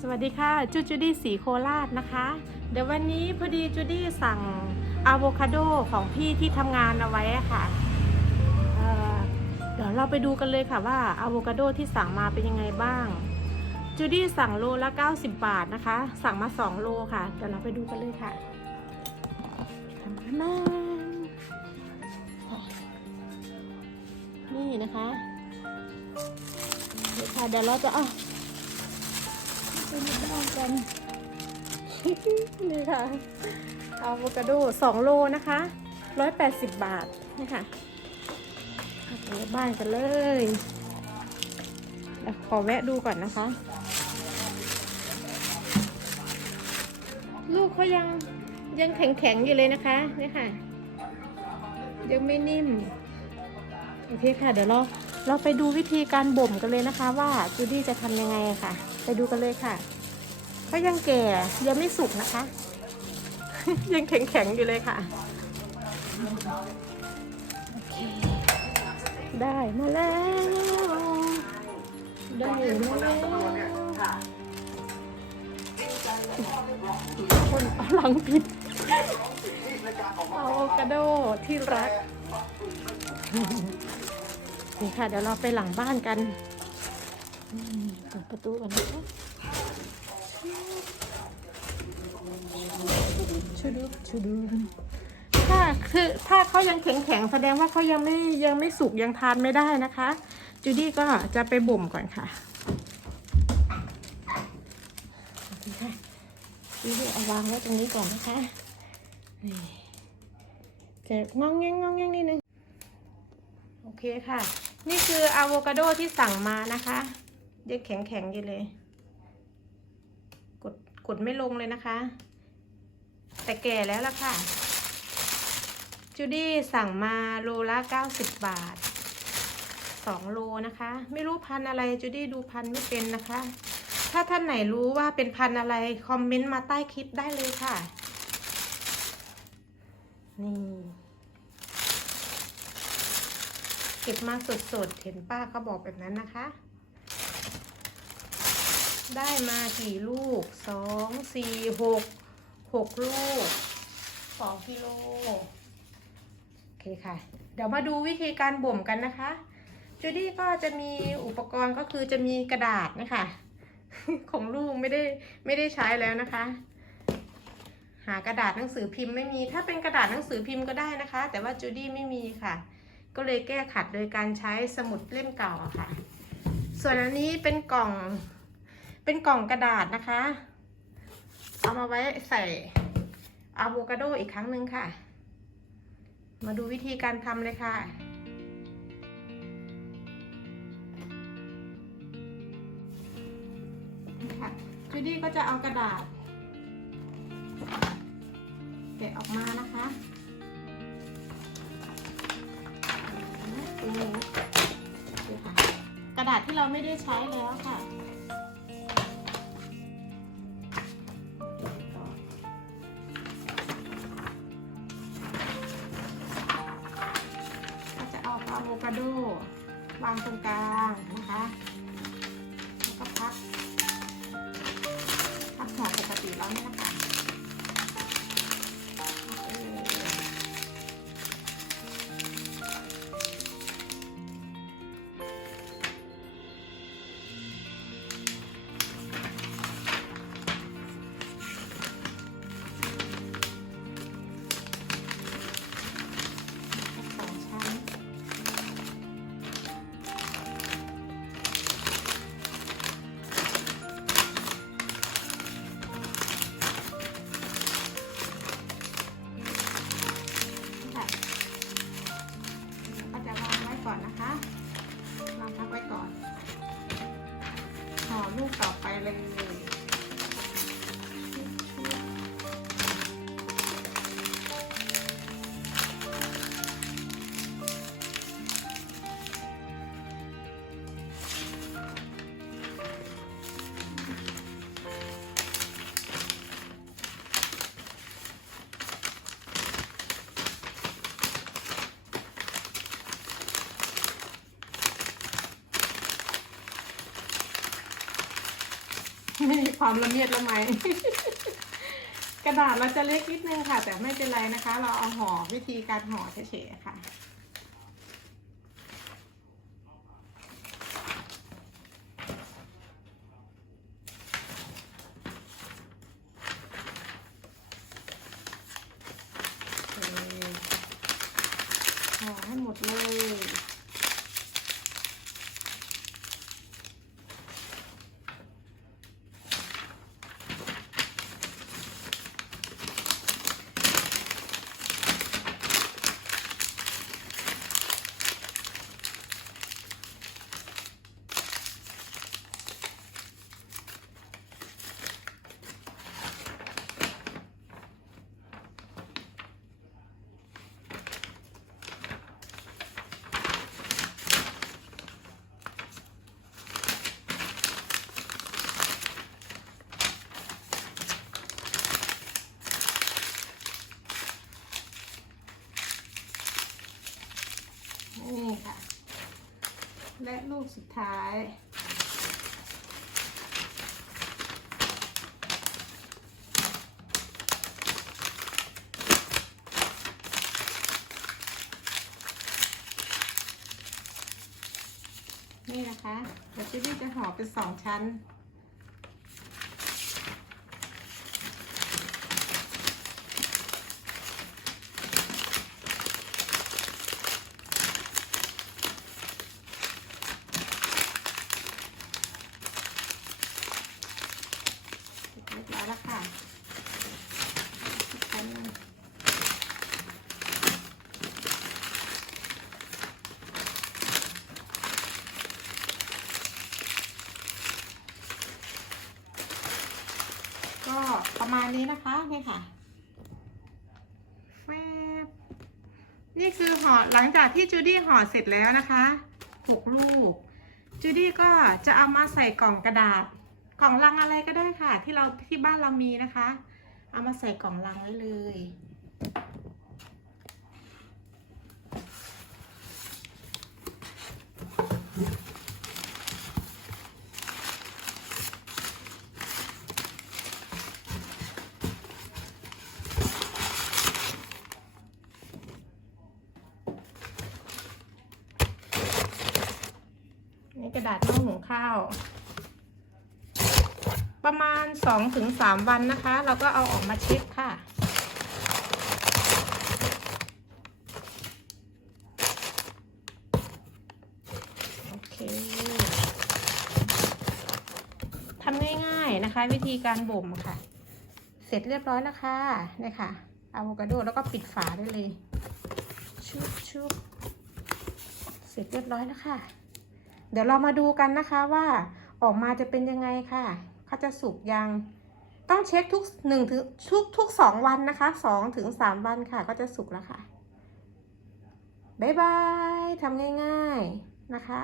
สวัสดีค่ะจูจูดี้สีโคราชนะคะ เดี๋ยววันนี้พอดีจูดี้สั่งอะโวคาโดของพี่ที่ทำงานเอาไว้ค่ะเเดี๋ยวเราไปดูกันเลยค่ะว่าอะโวคาโดที่สั่งมาเป็นยังไงบ้างจูดี้สั่งโลละ 90 บาทนะคะ สั่งมา 2 โลค่ะเดี๋ยวเราไปดูกันเลยค่ะมานี่นะคะเดี๋ยวเราจะเอ ไปดูบ้านกัน นี่ค่ะอะโวคาโดสองโลนะคะร้อยแปดสิบบาทนี่ค่ะไปบ้านกันเลยเดี๋ยวขอแวะดูก่อนนะคะ ลูกเขายังยังแข็งแข็งๆอยู่เลยนะคะนี่ค่ะ ยังไม่นิ่มโอเคค่ะ เดี๋ยวเราเราไปดูวิธีการบ่มกันเลยนะคะ ว่าจูดี้จะทำยังไงะค่ะ ไปดูกันเลยค่ะเขายังแก่ยังไม่สุกนะคะ ยังแข็งๆอยู่เลยค่ะโอเคได้มาแล้วได้มาแล้วคนเอาหลังผิดเอากระโดที่รักนี่ค่ะ เดี๋ยวเราไปหลังบ้านกันอืม เปิดประตูกันนะคะชุดุชุดุถ้าคือถ้าเขายังแข็งแข็งๆแสดงว่าเขายังไม่ยังไม่สุกยังทานไม่ได้นะคะ จูดี้ก็จะไปบ่มก่อนค่ะโอเคค่ะจูดี้เอาวางไว้ตรงนี้ก่อนนะคะนี่จะงองแงงงองแงงนิดนึงโอเคค่ะ นี่คืออะโวคาโดที่สั่งมานะคะ ยังแข็งแข็งๆอยู่เลย กดกดไม่ลงเลยนะคะ แต่แก่แล้วล่ะค่ะ จูดี้สั่งมาโลละ90บาท2โลนะคะ ไม่รู้พันอะไรจูดี้ดูพันไม่เป็นนะคะ ถ้าท่านไหนรู้ว่าเป็นพันอะไร คอมเมนต์มาใต้คลิปได้เลยค่ะ นี่เก็บมาสดๆ เห็นป้าเขาบอกแบบนั้นนะคะ ได้มากี่ลูกสองสี่หกหกลูกสองกิโลโอเคค่ะ เดี๋ยวมาดูวิธีการบ่มกันนะคะจูดี้ก็จะมีอุปกรณ์ก็คือจะมีกระดาษนะคะ ของลูกไม่ได้ไม่ได้ใช้แล้วนะคะ หากระดาษหนังสือพิมพ์ไม่มี ถ้าเป็นกระดาษหนังสือพิมพ์ก็ได้นะคะ แต่ว่าจูดี้ไม่มีค่ะ ก็เลยแก้ขัดโดยการใช้สมุดเล่มเก่าอะค่ะ ส่วนอันนี้เป็นกล่อง เป็นกล่องกระดาษนะคะ เอามาไว้ใส่อะโวคาโดอีกครั้งหนึ่งค่ะ มาดูวิธีการทำเลยค่ะค่ะจูดี้ก็จะเอากระดาษแกะออกมานะคะตรงนี้ดูค่ะกระดาษที่เราไม่ได้ใช้แล้วค่ะ คาโด วางตรงกลางนะคะ ความละเมียดละไม กระดาษเราจะเล็กนิดนึงค่ะ แต่ไม่เป็นไรนะคะ เราเอาห่อวิธีการห่อเฉยๆค่ะ โอเคห่อให้หมดเลย นี่ค่ะ และลู กสุดท้าย นี่นะคะเดี๋ยวจะดี้จะห่อเป็นสองชั้น เรียบร้อยแล้วค่ะอีกชั้นหนึ่งก็ประมา ณนี้นะคะนี่ค่ะแฟบนี่คือห่อหลังจากที่จูดี้ห่อเสร็จแล้วนะคะหกลูกจูดี้ก็จะเอามาใส่กล่องกระดาษ กล่องลังอะไรก็ได้ค่ะ ที่เราที่บ้านเรามีนะคะ เอามาใส่กล่องลังไว้เลย นี่กระดาษหม้อหุงข้าว ประมาณสองถึงสามวันนะคะ เราก็เอาออกมาเช็คค่ะ โอเคทำง่ายๆนะคะ วิธีการบ่มค่ะ เสร็จเรียบร้อยแล้วค่ะเนี่ยค่ะอะโวคาโดแล้วก็ปิดฝาได้เลย ชุบชุบเสร็จเรียบร้อยแล้วค่ะ เดี๋ยวเรามาดูกันนะคะว่าออกมาจะเป็นยังไงค่ะเขาจะสุกยัง ต้องเช็คทุกหนึ่งถึงทุกทุกสองวันนะคะสองถึงสามวันค่ะ ก็จะสุกแล้วค่ะ บ๊ายบายทำง่าย ๆนะคะ